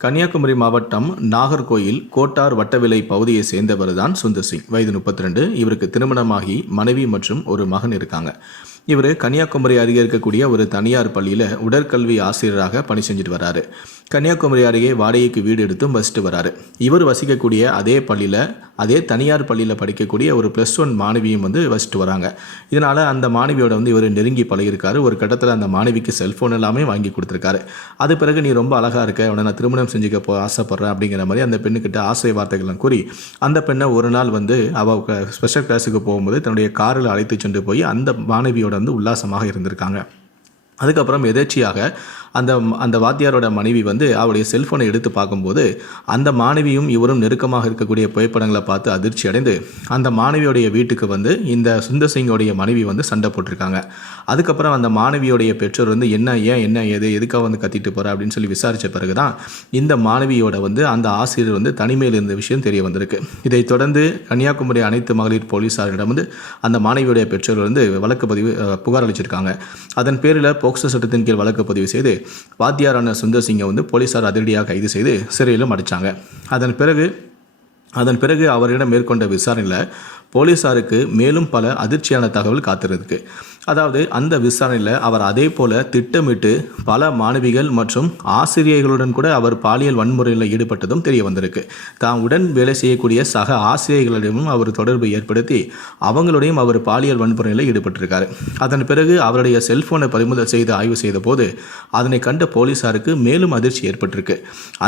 கன்னியாகுமரி மாவட்டம் நாகர்கோயில் கோட்டார் வட்டவிலை பகுதியை சேர்ந்தவர் தான் சுந்தர் சிங். வயது முப்பத்தி ரெண்டு இவருக்கு திருமணமாகி மனைவி மற்றும் ஒரு மகன் இருக்காங்க. இவர் கன்னியாகுமரி அருகே இருக்கக்கூடிய ஒரு தனியார் பள்ளியில் உடற்கல்வி ஆசிரியராக பணி செஞ்சுட்டு வராரு. கன்னியாகுமரி அருகே வாடகைக்கு வீடு எடுத்தும் வசிட்டு வராரு. இவர் வசிக்கக்கூடிய அதே பள்ளியில் அதே தனியார் பள்ளியில் படிக்கக்கூடிய ஒரு ப்ளஸ் ஒன் மாணவியும் வந்து வசிட்டு வராங்க. இதனால் அந்த மாணவியோட வந்து இவர் நெருங்கி பழகியிருக்காரு. ஒரு கட்டத்தில் அந்த மாணவிக்கு செல்ஃபோன் எல்லாமே வாங்கி கொடுத்துருக்காரு. அது பிறகு நீ ரொம்ப அழகாக இருக்க. உடனே நான் திருமணம் செஞ்சுக்க போ ஆசைப்பட்றேன். அப்படிங்கிற மாதிரி அந்த பெண்ணுக்கிட்ட ஆசை வார்த்தைகள்லாம் கூறி அந்த பெண்ணை ஒரு நாள் வந்து அவள் ஸ்பெஷல் கிளாஸுக்கு போகும்போது தன்னுடைய காரில் அழைத்து சென்று போய் அந்த மாணவியோட வந்து உல்லாசமாக இருந்திருக்காங்க. அதுக்கப்புறம் எதேச்சியாக அந்த அந்த வாத்தியாரோட மனைவி வந்து அவருடைய செல்ஃபோனை எடுத்து பார்க்கும்போது அந்த மாணவியும் இவரும் நெருக்கமாக இருக்கக்கூடிய புகைப்படங்களை பார்த்து அதிர்ச்சி அடைந்து அந்த மாணவியோடைய வீட்டுக்கு வந்து இந்த சுந்தர் சிங்கோடைய மனைவி வந்து சண்டை போட்டிருக்காங்க. அதுக்கப்புறம் அந்த மாணவியோடைய பெற்றோர் வந்து என்ன ஏன் என்ன ஏது எதுக்காக வந்து கத்திட்டு போகிற அப்படின்னு சொல்லி விசாரித்த பிறகு தான் இந்த மாணவியோட வந்து அந்த ஆசிரியர் வந்து தனிமையில் இருந்த விஷயம் தெரிய வந்திருக்கு. இதைத் தொடர்ந்து கன்னியாகுமரி அனைத்து மகளிர் போலீஸாரிடம் வந்து அந்த மாணவியுடைய பெற்றோர் வந்து வழக்கு பதிவு புகார் அளிச்சிருக்காங்க. அதன் பேரில் போக்சோ சட்டத்தின் கீழ் வழக்கு பதிவு செய்து வாத்தியாரான சுந்தர் சிங்கை வந்து போலீசார் அதிரடியாக கைது செய்து சிறையிலும் அடைச்சாங்க. அதன் பிறகு அதன் பிறகு அவரிடம் மேற்கொண்ட விசாரணையில் போலீசாருக்கு மேலும் பல அதிர்ச்சியான தகவல் காத்திருக்கு அதாவது அந்த விசாரணையில் அவர் அதே போல திட்டமிட்டு பல மாணவிகள் மற்றும் ஆசிரியர்களுடன் கூட அவர் பாலியல் வன்முறையில் ஈடுபட்டதும் தெரிய வந்திருக்கு. தான் உடன் வேலை செய்யக்கூடிய சக ஆசிரியர்களிடமும் அவர் தொடர்பு ஏற்படுத்தி அவங்களோடையும் அவர் பாலியல் வன்முறையில் ஈடுபட்டிருக்காரு. அதன் பிறகு அவருடைய செல்போனை பறிமுதல் செய்து ஆய்வு செய்த போது அதனை கண்ட போலீசாருக்கு மேலும் அதிர்ச்சி ஏற்பட்டிருக்கு.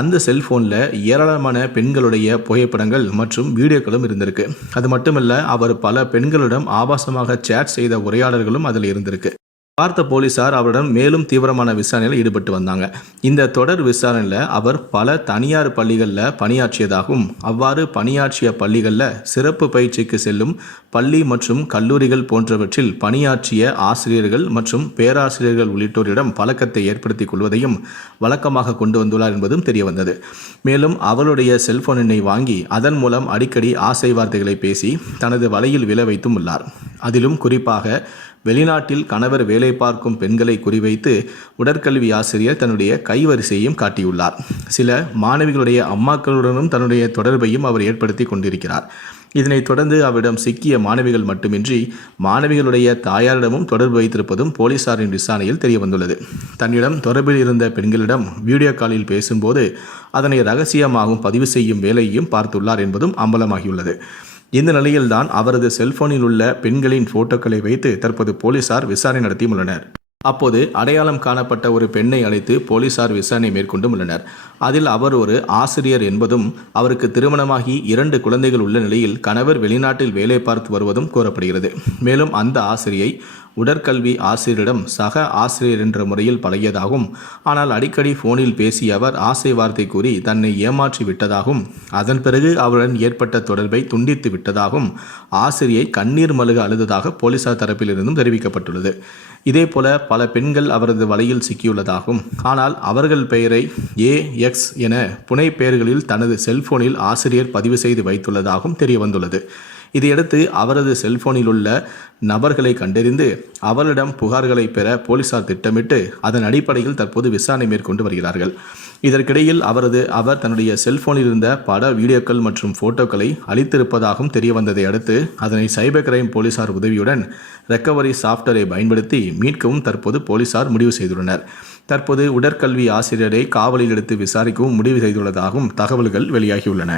அந்த செல்போனில் ஏராளமான பெண்களுடைய புகைப்படங்கள் மற்றும் வீடியோக்களும் இருந்திருக்கு. அது மட்டுமல்ல அவர் பல பெண்களிடம் ஆபாசமாக சேட் செய்த உரையாடல்களும் அதில் இருந்திருக்கு பார்த்த போலீசார் அவரிடம் மேலும் தீவிரமான விசாரணையில் ஈடுபட்டு வந்தாங்க. இந்த தொடர் விசாரணையில் அவர் பல தனியார் பள்ளிகளில் பணியாற்றியதாகவும் அவ்வாறு பணியாற்றிய பள்ளிகளில் சிறப்பு பயிற்சிக்கு செல்லும் பள்ளி மற்றும் கல்லூரிகள் போன்றவற்றில் பணியாற்றிய ஆசிரியர்கள் மற்றும் பேராசிரியர்கள் உள்ளிட்டோரிடம் பழக்கத்தை ஏற்படுத்திக் கொள்வதையும் வழக்கமாக கொண்டு வந்துள்ளார் என்பதும் தெரிய வந்தது மேலும் அவளுடைய செல்போன் எண்ணை வாங்கி அதன் மூலம் அடிக்கடி ஆசை வார்த்தைகளை பேசி தனது வலையில் விழ வைத்தும் உள்ளார். அதிலும் குறிப்பாக வெளிநாட்டில் கணவர் வேலை பார்க்கும் பெண்களை குறிவைத்து உடற்கல்வி ஆசிரியர் தன்னுடைய கைவரிசையையும் காட்டியுள்ளார். சில மாணவிகளுடைய அம்மாக்களுடனும் தன்னுடைய தொடர்பையும் அவர் ஏற்படுத்தி கொண்டிருக்கிறார். இதனைத் தொடர்ந்து அவரிடம் சிக்கிய மாணவிகள் மட்டுமின்றி மாணவிகளுடைய தாயாரிடமும் தொடர்பு வைத்திருப்பதும் போலீசாரின் விசாரணையில் தெரியவந்துள்ளது. தன்னிடம் தொடர்பில் இருந்த பெண்களிடம் வீடியோ காலில் பேசும்போது அதனை ரகசியமாகவும் பதிவு செய்யும் வேலையையும் பார்த்துள்ளார் என்பதும் அம்பலமாகியுள்ளது. இந்த நிலையில்தான் அவரது செல்போனில் உள்ள பெண்களின் போட்டோக்களை வைத்து தற்போது போலீசார் விசாரணை நடத்தியுள்ளனர் அப்போது அடையாளம் காணப்பட்ட ஒரு பெண்ணை அழைத்து போலீசார் விசாரணை மேற்கொண்டும் உள்ளனர். அதில் அவர் ஒரு ஆசிரியர் என்பதும் அவருக்கு திருமணமாகி இரண்டு குழந்தைகள் உள்ள நிலையில் கணவர் வெளிநாட்டில் வேலை பார்த்து வருவதும் கூறப்படுகிறது. மேலும் அந்த ஆசிரியை உடற்கல்வி ஆசிரியரிடம் சக ஆசிரியர் என்ற முறையில் பழகியதாகவும் ஆனால் அடிக்கடி போனில் பேசிய அவர் ஆசை வார்த்தை கூறி தன்னை ஏமாற்றி விட்டதாகவும் அதன் பிறகு அவருடன் ஏற்பட்ட தொடர்பை துண்டித்து விட்டதாகவும் ஆசிரியை கண்ணீர் மழுக அழுததாக போலீசார் தரப்பிலிருந்தும் தெரிவிக்கப்பட்டுள்ளது. இதேபோல பல பெண்கள் அவரது வலையில் சிக்கியுள்ளதாகவும் ஆனால் அவர்கள் பெயரை ஏ எக்ஸ் என புனை பெயர்களில் தனது செல்போனில் ஆசிரியர் பதிவு செய்து வைத்துள்ளதாகவும் தெரியவந்துள்ளது. இதையடுத்து அவரது செல்போனில் உள்ள நபர்களை கண்டறிந்து அவரிடம் புகார்களை பெற போலீசார் திட்டமிட்டு அதன் அடிப்படையில் தற்போது விசாரணை மேற்கொண்டு வருகிறார்கள். இதற்கிடையில் அவரது அவர் தன்னுடைய செல்போனில் இருந்த பட வீடியோக்கள் மற்றும் போட்டோக்களை அளித்திருப்பதாகவும் தெரிய வந்ததை அடுத்து அதனை சைபர் கிரைம் போலீசார் உதவியுடன் ரெக்கவரி சாஃப்ட்வேரை பயன்படுத்தி மீட்கவும் தற்போது போலீசார் முடிவு செய்துள்ளனர். தற்போது உடற்கல்வி ஆசிரியரை காவலில் எடுத்து விசாரிக்கவும் முடிவு செய்துள்ளதாகவும் தகவல்கள் வெளியாகியுள்ளன.